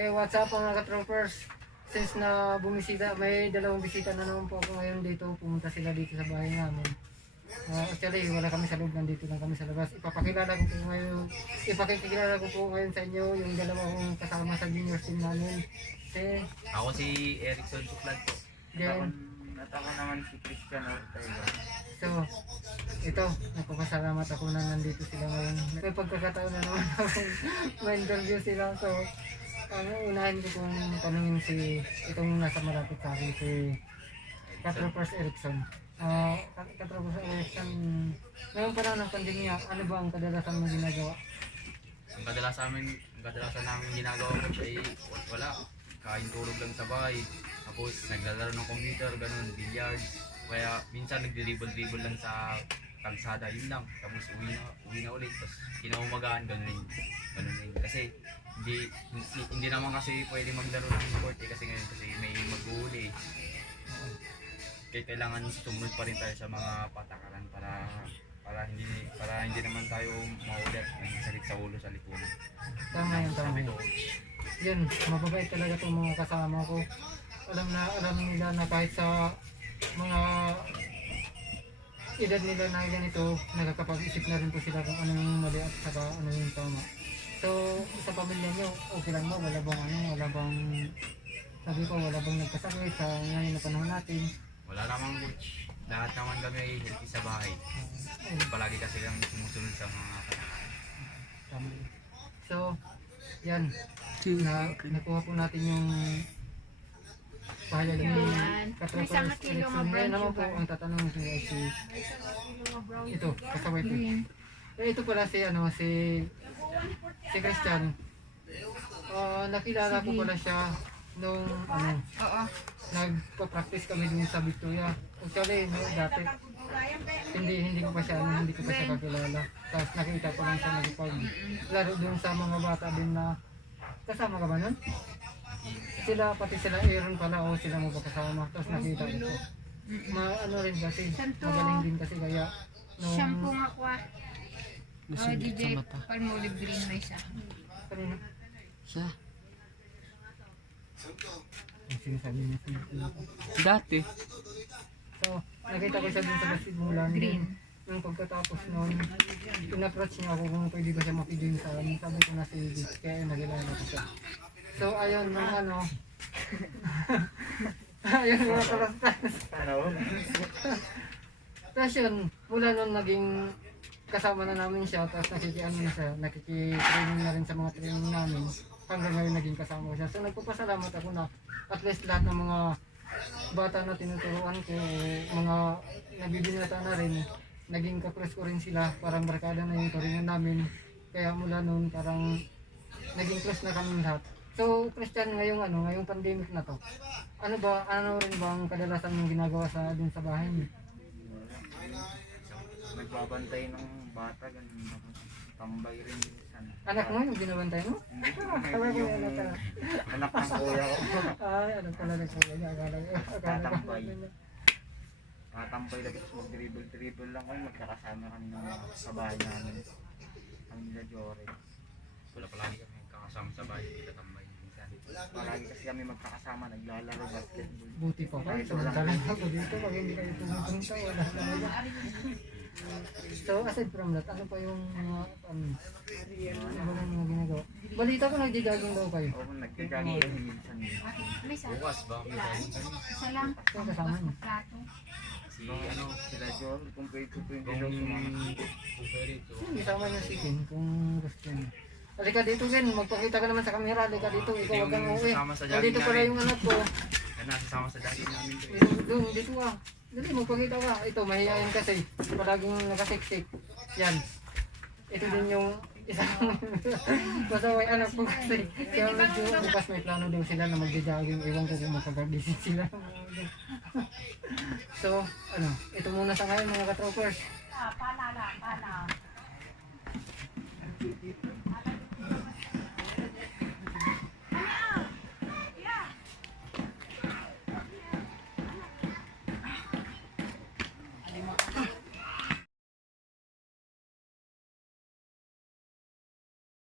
Okay, what's up mga ka-troopers? Since na bumisita, may dalawang bisita na naman po ako ngayon dito. Pumunta sila dito sa bahay namin. Actually, wala kami sa loob, nandito lang kami sa labas. Ipakikilala ko po ngayon sa inyo yung dalawa kong kasama sa junior team namin. Ako si Erickson Suklad po. At ako naman si Christian Ortega. So, ito, nagpapasalamat ako na nandito sila ngayon. May pagkakataon na naman ako ma-interview sila. So, unahin ko kung tanungin itong nasa malapit sa akin, si Katropers Erickson. Katropers Erickson, ngayon pa lang ng pandemya, ano ba ang kadalasan mong ginagawa? Ang kadalasan namin ginagawa ko ay wala. Kain tulog lang sa bahay. Tapos naglalaro ng computer, ganun, billiards. Kaya minsan nagdi-dribble lang sa kalsada, yun lang. Tapos uwi na ulit. Tapos kinaumagahan, ganun din. Kasi hindi naman kasi pwede maglaro ng court kasi ngayon kasi may mag-uuli. Kaya kailangan sumunod pa rin tayo sa mga patakaran para hindi naman tayo maulit ng sakit sa ulo sa lipunan. Tama yun. Yun, mababait talaga itong mga kasama ko. Alam nila na kahit sa mga edad nila na ganito, nakakapag-isip na rin po sila kung ano yung mali at saka ano yung tama. So, sa pamilya nyo, okay lang ba? Wala bang nagkasakit sa ngayon na panahon natin? Wala namang coach. Lahat naman kami ay healthy sa bahay. Palagi kasi lang sumusunod sa mga tama. So, yan. Nakuha po natin yung pahayag ni Katropers Erickson. Ngayon naman po ang tatanungin ko ay ito, kasaway po. Ito pala si Christian. Nakilala ko pala siya nung nagpa-practice kami dun sa Victoria. Actually, dati hindi ko pa siya kakilala. Tapos nakita ko lang siya nagpag-laro dun sa mga bata din na kasama ka ba nun? Pati sila Aaron pala o sila mo ba kasama. Tapos nakita ko po. Ano rin kasi, magaling din kasi kaya shampoo nga kwa. DJ Palmolive Green may isa. Kanina? Siya. Ang sinasabi niya. Dati. So, nakita ko siya dun sa basketballan. Green. Nung pagkatapos noon, in-approach niya ako kung pwede ba siya makijin sa amin. Sabi ko na sige, kaya nakilala ko siya. So, ayun, nung ayun mga kalastas. Tapos yun, mula noon naging kasama na namin siya, tapos nakikitraining na rin sa mga training namin. Hanggang ngayon naging kasama ko siya. So, nagpapasalamat ako na at least lahat ng mga bata na tinuturuan ko, mga nabibinata na rin, naging ka-crush ko rin sila, parang barkada na yung turingan namin. Kaya mula noon parang naging close na kami lahat. So, Christian, ngayong pandemic na to, ano rin bang kadalasan mong ginagawa dun sa bahay niyo? nagbabantay ng bata, ganun ako. Tambay rin minsan. Anak mo yung binabantay mo? Hindi ko Yung anak ng kuya ko. ay, ano pala na kuya niya, Tatambay. Tatambay lang kasi mag-dribble lang kami, magkakasama kami ng sa bahay namin. Kami nila Jory. Wala palagi kami kakasama sa bahay, kita tambay minsan. Palagi kasi kami magkakasama, naglalaro basketball. Buti pa kayo, samantalang ako dito, pag hindi kayo pumupunta, wala na wala. So, aside from that, ano pa yung mga, ano ba yung mga ginagawa? Balita ko nagdi-jogging daw kayo. Oo, nagkagagi kami minsan. May isa. Bukas ba? Isa lang. Saan kasama niyo? Plato. Si sila Jory, kung pwede ko yung dilaw sa mga. Kung pwede ito. Isama niyo si Ken kung gusto niyo. Halika dito Ken, magpakita ka naman sa camera, halika dito, ikaw wag kang uwi. Nandito pala yung anak ko. Yan na, sasama sa jogging namin. Dito ka. Dali, magpakita ka. Ito, mahihayin kasi. Palaging nakasiksik. Yan. Ito din yung isang masaway anak ko kasi. Kaya medyo bukas may plano daw sila na magja-jogging. Ewan ko kung makapag-visit sila. So, ito muna sa ngayon mga ka-troopers. Pala.